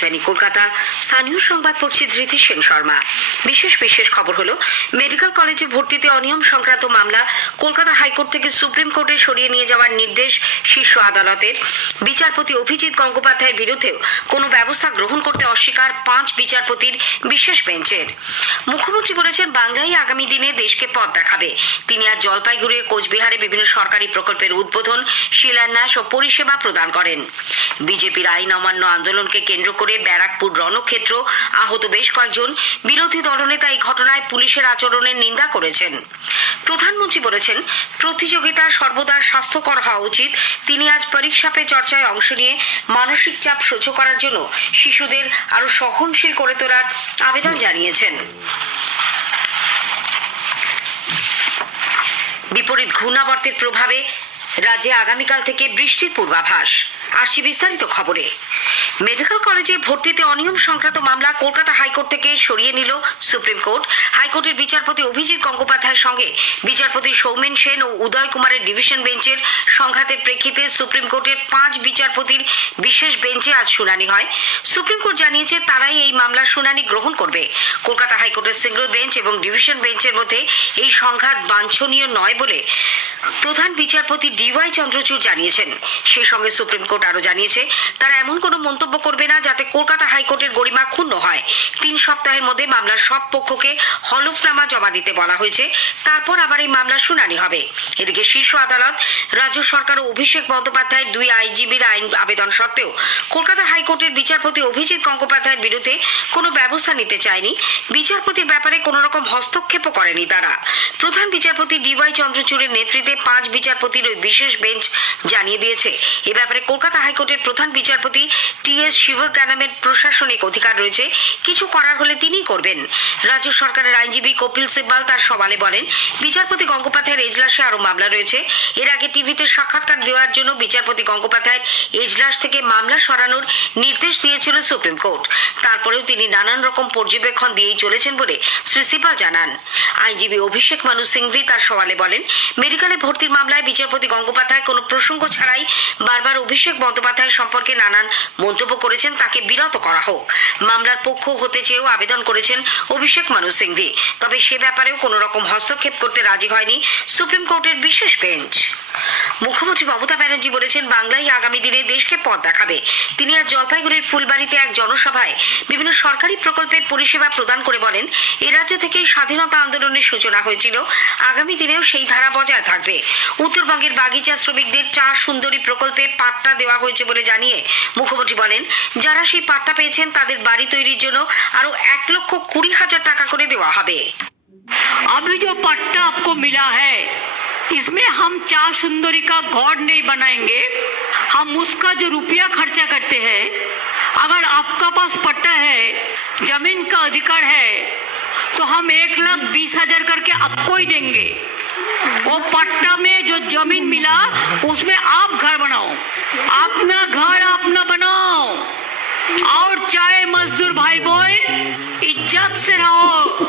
আকাশবাণী কলকাতা, স্থানীয় সংবাদ পড়ছি ধৃতি সেন শর্মা। বিশেষ বিশেষ খবর হলো, মেডিকেল কলেজে ভর্তিতে অনিয়ম সংক্রান্ত মামলা কলকাতা হাইকোর্ট থেকে সুপ্রিম কোর্টে সরিয়ে নিয়ে যাওয়ার নির্দেশ শীর্ষ আদালতের। বিচারপতি অভিজিৎ গঙ্গোপাধ্যায়ের বিরুদ্ধেও কোনো ব্যবস্থা গ্রহণ করতে অস্বীকার পাঁচ বিচারপতির বিশেষ বেঞ্চের। মুখ্যমন্ত্রী বলেছেন বাংলাই আগামী দিনে দেশকে পথ দেখাবে। তিনি আজ জলপাইগুড়ি, কোচবিহারে বিভিন্ন সরকারি প্রকল্পের উদ্বোধন, শিলান্যাস ও পরিষেবা প্রদান করেন। বিজেপির আইন অমান্য আন্দোলনকে কেন্দ্র করে ব্যারাকপুর রণক্ষেত্র আহত বেশ কয়েকজন বিরোধী দলনেতা এই ঘটনায় পুলিশের আচরণের নিন্দা করেছেন। প্রধানমন্ত্রী বলেছেন, প্রতিযোগিতা সর্বদা স্বাস্থ্যকর হওয়া উচিত। তিনি আজ পরীক্ষা পে চর্চায় অংশ নিয়ে মানসিক চাপ সহ্য করার জন্য শিশুদের আরও সহনশীল করে তোলার আবেদন জানিয়েছেন। বিপরীত ঘূর্ণাবর্তের প্রভাবে রাজ্যে আগামীকাল থেকে বৃষ্টির পূর্বাভাস। আসছি বিস্তারিত খবরে। মেডিকেল কলেজে ভর্তিতে অনিয়ম সংক্রান্ত মামলা কলকাতা হাইকোর্ট থেকে সরিয়ে নিল সুপ্রিম কোর্ট। হাইকোর্টের বিচারপতি অভিজিৎ গঙ্গোপাধ্যায়ের সঙ্গে বিচারপতি সৌমেন সেন ও উদয় কুমারের ডিভিশন বেঞ্চের সংঘাতের প্রেক্ষিতে সুপ্রিম কোর্টের পাঁচ বিচারপতির বিশেষ বেঞ্চে আজ শুনানি হয়। সুপ্রিম কোর্ট জানিয়েছে তারাই এই মামলার শুনানি গ্রহণ করবে। কলকাতা হাইকোর্টের সিঙ্গল বেঞ্চ এবং ডিভিশন বেঞ্চের মধ্যে এই সংঘাত বাঞ্ছনীয় নয় বলে প্রধান বিচারপতি ডিওয়াই চন্দ্রচূড় জানিয়েছেন। সেই সঙ্গে সুপ্রিম কোর্ট আরও জানিয়েছে, তারা এমন কোনো মন্তব্য করবে না যাতে কলকাতা হাইকোর্টের গরিমা ক্ষুণ্ণ হয়। তিন সপ্তাহের মধ্যে মামলার সব পক্ষকে হলফনামা জমা দিতে বলা হয়েছে, তারপর আবার এই মামলার শুনানি হবে। এদিকে শীর্ষ আদালত, রাজ্য সরকার ও অভিষেক বন্দ্যোপাধ্যায়ের দুই আইনজীবীর আইন আবেদন সত্ত্বেও কলকাতা হাইকোর্টের বিচারপতি অভিজিৎ গঙ্গোপাধ্যায়ের বিরুদ্ধে কোনো ব্যবস্থা নিতে চায়নি। বিচারপতির ব্যাপারে কোনো রকম হস্তক্ষেপও করেনি তারা। প্রধান বিচারপতি ডিওয়াই চন্দ্রচূড়ের নেতৃত্বে পাঁচ বিচারপতির ওই বিশেষ বেঞ্চ জানিয়ে দিয়েছে। এ ব্যাপারে কলকাতা হাইকোর্টের প্রধান বিচারপতি টি এস শিবজ্ঞানামের প্রশাসনিক অধিকার রয়েছে। কিছু করার হলে তিনিই করবেন। রাজ্য সরকারের আইনজীবী কপিল সিব্বাল তার সওয়ালে বলেন, বিচারপতি গঙ্গোপাধ্যায়ের এজলাসে আরও মামলা রয়েছে। এর আগে টিভিতে সাক্ষাৎকার দেওয়ার জন্য বিচারপতি গঙ্গোপাধ্যায়ের এজলাস থেকে মামলা সরানোর নির্দেশ দিয়েছিল সুপ্রিম কোর্ট। তারপরেও তিনি নানান রকম পর্যবেক্ষণ দিয়েই চলেছেন বলে শ্রী সিপাল জানান। আইনজীবী অভিষেক মানু সিংভি তার সওয়ালে বলেন, মেডিকেলে ভর্তির মামলায় বিচারপতি গঙ্গোপাধ্যায় কোনো প্রসঙ্গ ছাড়াই বারবার অভিষেক বন্দ্যোপাধ্যায় সম্পর্কে নানান মন্তব্য করেছেন, তাকে বিরত করা হোক। মামলার পক্ষ হতে চেয়েও আবেদন করেছেন অভিষেক মানু সিংভি। তবে সে ব্যাপারেও কোনো রকম হস্তক্ষেপ করতে রাজি হয়নি সুপ্রিম কোর্টের বিশেষ বেঞ্চ। মুখ্যমন্ত্রী মমতা ব্যানার্জি বলেছেন বাংলাই আগামী দিনে দেশকে পথ দেখাবে। তিনি আজ জলপাইগুড়ির ফুলবাড়িতে এক জনসভায় বিভিন্ন সরকারি প্রকল্পের পরিষেবা প্রদান করে বলেন, এ রাজ্য থেকেই স্বাধীনতা আন্দোলনের সূচনা হয়েছিল, আগামী দিনেও সেই ধারা বজায় থাকবে। উত্তরবঙ্গের বাগিচা শ্রমিকদের চা সুন্দরী প্রকল্পে পাট্টা দেওয়া হয়েছে বলে জানিয়ে মুখ্যমন্ত্রী বলেন যারা সেই পাট্টা পেয়েছেন তাদের বাড়ি তৈরির জন্য আরো এক লক্ষ কুড়ি হাজার টাকা করে দেওয়া হবে अभी जो पट्टा आपको मिला है इसमें हम चार सुंदरी का गॉड नहीं बनाएंगे हम उसका जो रुपया खर्चा करते हैं अगर आपका पास पट्टा है जमीन का अधिकार है तो हम एक लाख बीस हज़ार करके आपको ही देंगे। वो पट्टा में जो ज़मीन मिला, उसमें आप घर बनाओ। अपना घर अपना बनाओ। और चाहे मजदूर भाई बहन इज़्ज़त से रहो,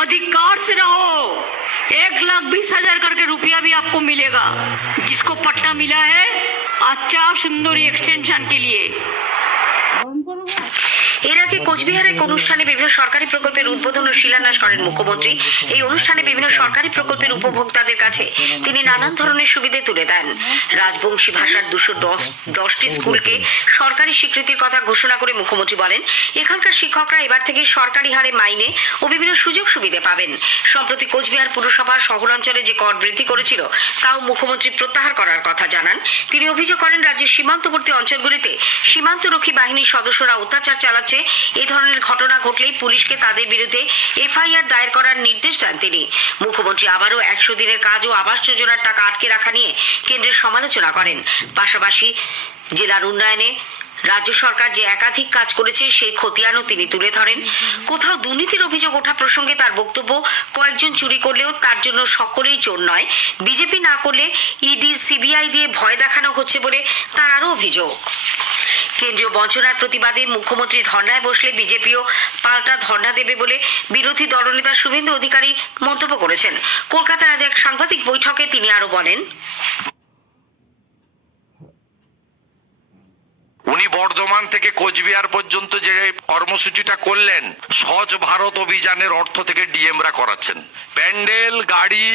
अधिकार से रहो। एक लाख बीस हज़ार करके रुपया भी आपको मिलेगा। जिसको पट्टा मिला है अच्छा सुंदरी एक्सटेंशन के लिए। এর আগে কোচবিহারে এক অনুষ্ঠানে বিভিন্ন সরকারি প্রকল্পের উদ্বোধন ও শিলান্যাস করেন মুখ্যমন্ত্রী। এই অনুষ্ঠানে বিভিন্ন সরকারি প্রকল্পের উপভোক্তাদের কাছে তিনি নানান ধরনের সুবিধে তুলে দেন। রাজবংশী ভাষার দুশো দশটি স্কুলকে সরকারি স্বীকৃতির কথা ঘোষণা করে মুখ্যমন্ত্রী বলেন, এখানকার শিক্ষকরা এবার থেকে সরকারি হারে মাইনে ও বিভিন্ন সুযোগ সুবিধে পাবেন। সম্প্রতি কোচবিহার পুরসভা শহরাঞ্চলে যে কর বৃদ্ধি করেছিল, তাও মুখ্যমন্ত্রী প্রত্যাহার করার কথা জানান। তিনি অভিযোগ করেন, রাজ্যের সীমান্তবর্তী অঞ্চলগুলিতে সীমান্তরক্ষী বাহিনীর সদস্যরা অত্যাচার চালাচ্ছে এই ধরনের ঘটনা ঘটলেই পুলিশকে তাদের বিরুদ্ধে এফআইআর দায়ের করার নির্দেশ দেন তিনি। মুখ্যমন্ত্রী আবারও একশো দিনের কাজ ও আবাস যোজনার টাকা আটকে রাখা নিয়ে কেন্দ্রের সমালোচনা করেন। পাশাপাশি জেলার উন্নয়নে রাজ্য সরকার যে একাধিক কাজ করেছে, সেই খতিয়ানও তিনি তুলে ধরেন। কোথাও দুর্নীতির অভিযোগ ওঠা প্রসঙ্গে তার বক্তব্য কয়েকজন চুরি করলেও তার জন্য সকলেই চোর নয়। বিজেপি না করলে ইডি, সিবিআই দিয়ে ভয় দেখানো হচ্ছে বলে তার আরও অভিযোগ। কেন্দ্রীয় বঞ্চনার প্রতিবাদে মুখ্যমন্ত্রী ধর্নায় বসলে বিজেপিও পাল্টা ধর্না দেবে বলে বিরোধী দলনেতা শুভেন্দু অধিকারী মন্তব্য করেছেন। কলকাতায় আজ এক সাংবাদিক বৈঠকে তিনি আরও বলেন, উনি বর্ধমান থেকে কোচবিহার পর্যন্ত যে কর্মসূচিটা করলেন, স্বচ্ছ ভারত অভিযানের অর্থ থেকে ডিএমরা করাচ্ছেন। প্যান্ডেল, গাড়ি,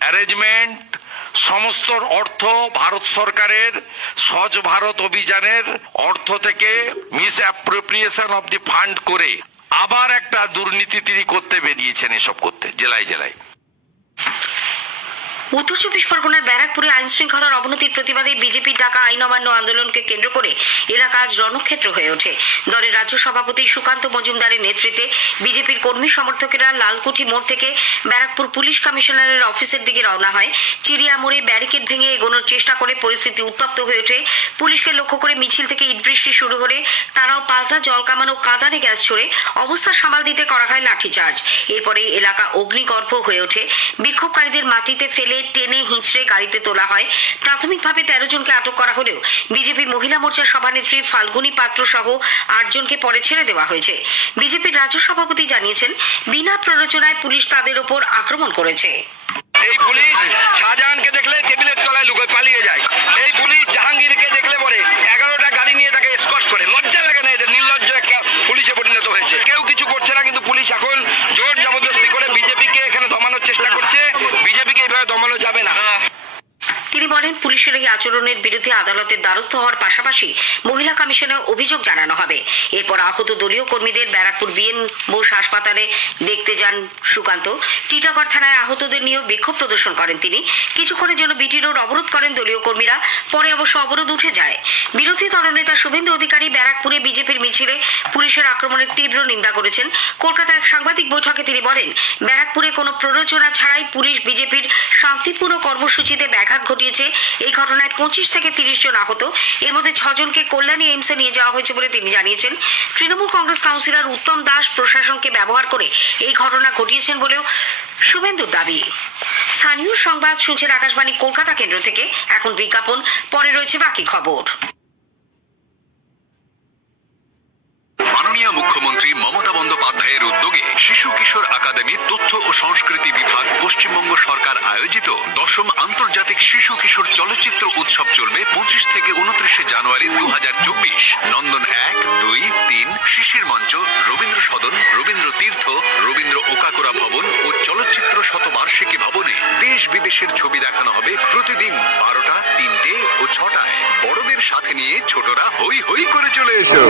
অ্যারেঞ্জমেন্ট সমস্ত অর্থ ভারত সরকারের, স্বচ্ছ ভারত অভিযানের অর্থ থেকে misappropriation of the fund করে আবার একটা দুর্নীতি তিনি করতে বেরিয়েছেন এসব করতে, জেলায় জেলায়। উত্তর চব্বিশ পরগনার ব্যারাকপুরে আইন শৃঙ্খলার অবনতির প্রতিবাদে বিজেপির ডাকা আইন অমান্য আন্দোলনকে কেন্দ্র করে এলাকা আজ রণক্ষেত্র হয়ে ওঠে। দলের রাজ্য সভাপতি সুকান্ত মজুমদারের নেতৃত্বে বিজেপির কর্মী সমর্থকেরা লালকুঠি মোড় থেকে ব্যারাকপুর পুলিশ কমিশনারের অফিসের দিকে রওনা হয়। চিড়িয়া মোড়ে ব্যারিকেড ভেঙে এগোনোর চেষ্টা করে পরিস্থিতি উত্তপ্ত হয়ে ওঠে। পুলিশকে লক্ষ্য করে মিছিল থেকে ইট বৃষ্টি শুরু হলে তারাও পাল্টা জল কামানো, কাঁদানে গ্যাস ছড়ে অবস্থা সামাল দিতে করা হয় লাঠিচার্জ। এরপরে এলাকা অগ্নিগর্ভ হয়ে ওঠে। বিক্ষোভকারীদের মাটিতে ফেলে টেনে হিঁচড়ে গাড়িতে তোলা হয়। প্রাথমিকভাবে তেরো জনকে আটক করা হলেও বিজেপি মহিলা মোর্চার সভানেত্রী ফাল্গুনী পাত্র সহ আটজনকে পরে ছেড়ে দেওয়া হয়েছে। বিজেপির রাজ্য সভাপতি জানিয়েছেন, বিনা প্ররোচনায় পুলিশ তাদের ওপর আক্রমণ করেছে। এই পুলিশ শাহজাহানকে দেখলে টেবিলের তলায় লুকোয় পালিয়ে যায়। এই পুলিশ জাহাঙ্গীরকে দেখলে পরে এগারোটা গাড়ি নিয়ে তাকে স্কট করে লজ্জা লাগে না এদের নির্লজ্জ একটা পুলিশে পরিণত হয়েছে কেউ কিছু করছে না কিন্তু পুলিশ এখন জোর জবরদস্তি করে বিজেপিকে এখানে দমানোর চেষ্টা করছে বিজেপিকে এইভাবে দমানো যাবে না তিনি বলেন পুলিশের এই আচরণের বিরুদ্ধে আদালতের দ্বারস্থ হওয়ার পাশাপাশি মহিলা কমিশনে অভিযোগ জানানো হবে। এরপর আহত দলীয় কর্মীদের ব্যারাকপুর বিএন বোস হাসপাতালে দেখতে যান সুকান্ত। টিটাগড় থানায় আহতদের নিয়েও বিক্ষোভ প্রদর্শন করেন তিনি। কিছুক্ষণের জন্য বিটি রোড অবরোধ করেন দলীয় কর্মীরা। পরে অবশ্য অবরোধ উঠে যায়। বিরোধী দলনেতা শুভেন্দু অধিকারী ব্যারাকপুরে বিজেপির মিছিলে পুলিশের আক্রমণের তীব্র নিন্দা করেছেন। কলকাতায় এক সাংবাদিক বৈঠকে তিনি বলেন, ব্যারাকপুরে কোনো প্ররোচনা ছাড়াই পুলিশ বিজেপির শান্তিপূর্ণ কর্মসূচিতে ব্যাঘাত ঘটিয়েছে। এই ঘটনায় পঁচিশ থেকে তিরিশ জন আহত। এর মধ্যে ছজনকে কল্যাণী এইমসে নিয়ে যাওয়া হয়েছে বলে তিনি জানিয়েছেন। তৃণমূল কংগ্রেস কাউন্সিলর উত্তম দাস প্রশাসনকে ব্যবহার করে এই ঘটনা ঘটিয়েছেন বলেও শুভেন্দুর দাবি। স্থানীয় সংবাদ শুনছেন আকাশবাণী কলকাতা কেন্দ্র থেকে। এখন বিজ্ঞাপন, পরে রয়েছে বাকি খবর। মাননীয় মুখ্যমন্ত্রী মমতা বন্দ্যোপাধ্যায়ের উদ্যোগে শিশু কিশোর একাডেমি তথ্য ও সংস্কৃতি বিভাগ পশ্চিমবঙ্গ সরকার আয়োজিত দশম আন্তর্জাতিক শিশু কিশোর চলচ্চিত্র উৎসব চলবে পঁচিশ থেকে উনত্রিশে জানুয়ারি দু হাজার চব্বিশ। নন্দন এক, দুই, তিন, শিশির মঞ্চ, রবীন্দ্র সদন, রবীন্দ্র তীর্থ, রবীন্দ্র ওকাকোরা ভবন ও চলচ্চিত্র শতবার্ষিকী ভবনে দেশ বিদেশের ছবি দেখানো হবে প্রতিদিন বারোটা, তিনটে ও ছটায়। বড়দের সাথে নিয়ে ছোটরা হই হই করে চলে এসো।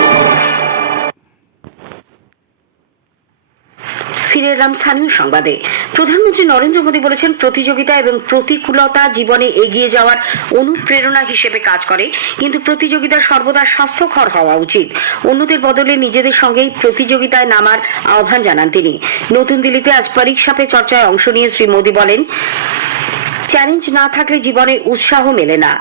ফিরে এলাম স্থানীয় সংবাদে। প্রধানমন্ত্রী নরেন্দ্র মোদী বলেছেন, প্রতিযোগিতা এবং প্রতিকূলতা জীবনে এগিয়ে যাওয়ার অনুপ্রেরণা হিসেবে কাজ করে, কিন্তু প্রতিযোগিতা সর্বদা স্বাস্থ্যকর হওয়া উচিত। অন্যদের বদলে নিজেদের সঙ্গেই প্রতিযোগিতায় নামার আহ্বান জানান তিনি। নতুন দিল্লিতে আজ পরীক্ষা পে চর্চায় অংশ নিয়ে শ্রী মোদী বলেন চ্যালেঞ্জ না থাকলে জীবনে উৎসাহ মেলে না।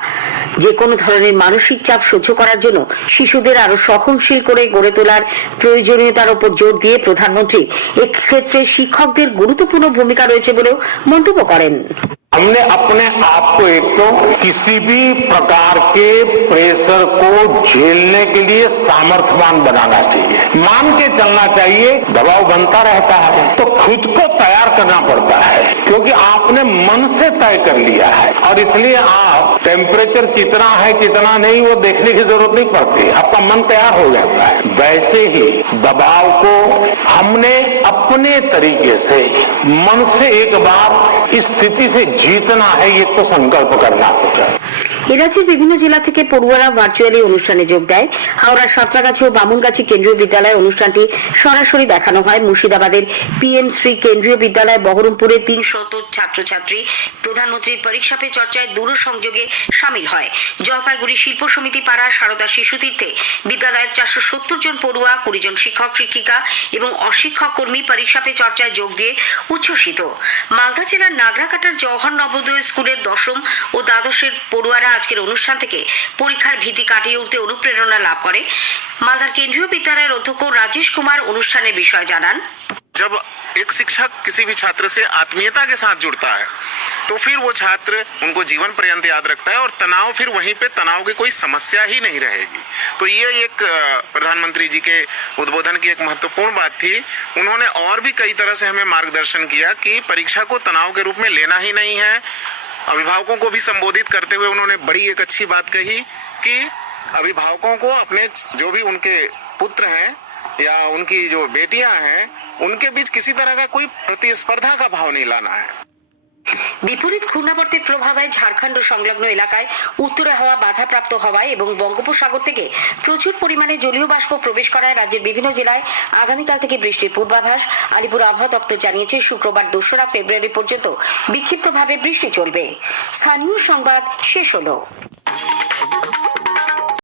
যে কোনো ধরনের মানসিক চাপ সহ্য করার জন্য শিশুদের আরও সহনশীল করে গড়ে তোলার প্রয়োজনীয়তার উপর জোর দিয়ে প্রধানমন্ত্রী এক্ষেত্রে শিক্ষকদের গুরুত্বপূর্ণ ভূমিকা রয়েছে বলেও মন্তব্য করেন। हमने अपने आप को एक तो किसी भी प्रकार के प्रेशर को झेलने के लिए सामर्थ्यवान बनाना चाहिए। मान के चलना चाहिए, दबाव बनता रहता है तो खुद को तैयार करना पड़ता है, क्योंकि आपने मन से तय कर लिया है। और इसलिए आप टेम्परेचर कितना है, कितना नहीं, वो देखने की ज़रूरत नहीं पड़ती। आपका मन तैयार हो जाता है। वैसे ही दबाव को हमने अपने तरीके से, मन से एक बार इस स्थिति से जीतना है ये तो संकल्प करना होगा এ রাজ্যের বিভিন্ন জেলা থেকে পড়ুয়ারা ভার্চুয়ালি অনুষ্ঠানে যোগ দেয়। হাওড়ার সাঁতরাগাছি ও বামুনগাছি কেন্দ্রীয় বিদ্যালয়ে অনুষ্ঠানটি সরাসরি দেখানো হয়। মুর্শিদাবাদের পিএম শ্রী কেন্দ্রীয় বিদ্যালয় বহরমপুরে তিন শত ছাত্রছাত্রী প্রধানমন্ত্রীর পরীক্ষা পে চর্চায় দূরসংযোগে সামিল হয়। জলপাইগুড়ি শিল্প সমিতি পাড়া সারদা শিশু তীর্থে বিদ্যালয়ের চারশো সত্তর জন পড়ুয়া, কুড়ি জন শিক্ষক, শিক্ষিকা এবং অশিক্ষক কর্মী পরীক্ষা পে চর্চায় যোগ দিয়ে উচ্ছ্বসিত। মালদা জেলার নাগরাকাটার জওহর নবোদয় স্কুলের দশম ও দ্বাদশের পড়ুয়ারা আজকের অনুষ্ঠান থেকে পরীক্ষার ভীতি কাটিয়ে উঠতে অনুপ্রেরণা লাভ করে মালদার কেন্দ্রীয় বিদ্যালয়ের অধ্যক্ষ রাজেশ কুমার অনুষ্ঠানের বিষয় জানান जब एक शिक्षक किसी भी छात्र से आत्मीयता के साथ जुड़ता है तो फिर वो छात्र उनको जीवन पर्यंत याद रखता है और तनाव फिर वहीं पे तनाव की कोई समस्या ही नहीं रहेगी तो ये एक अ, प्रधानमंत्री जी के उद्बोधन की एक महत्वपूर्ण बात थी उन्होंने और भी कई तरह से हमें मार्गदर्शन किया कि परीक्षा को तनाव के रूप में लेना ही नहीं है अभिभावकों को भी संबोधित करते हुए उन्होंने बड़ी एक अच्छी बात कही कि अभिभावकों को अपने जो भी उनके पुत्र हैं या उनकी जो बेटियाँ हैं, उनके बीच किसी तरह का कोई प्रतिस्पर्धा का भाव नहीं लाना है। বিপরীত ঘূর্ণাবর্তের প্রভাবে ঝাড়খণ্ড সংলগ্ন এলাকায় উত্তরে হওয়া বাধাপ্রাপ্ত হওয়ায় এবং বঙ্গোপসাগর থেকে প্রচুর পরিমাণে জলীয় বাষ্প প্রবেশ করায় রাজ্যের বিভিন্ন জেলায় আগামীকাল থেকে বৃষ্টির পূর্বাভাস। আলিপুর আবহাওয়া দপ্তর জানিয়েছে, শুক্রবার দোসরা ফেব্রুয়ারি পর্যন্ত বিক্ষিপ্তভাবে বৃষ্টি চলবে। স্থানীয় সংবাদ শেষ হলো।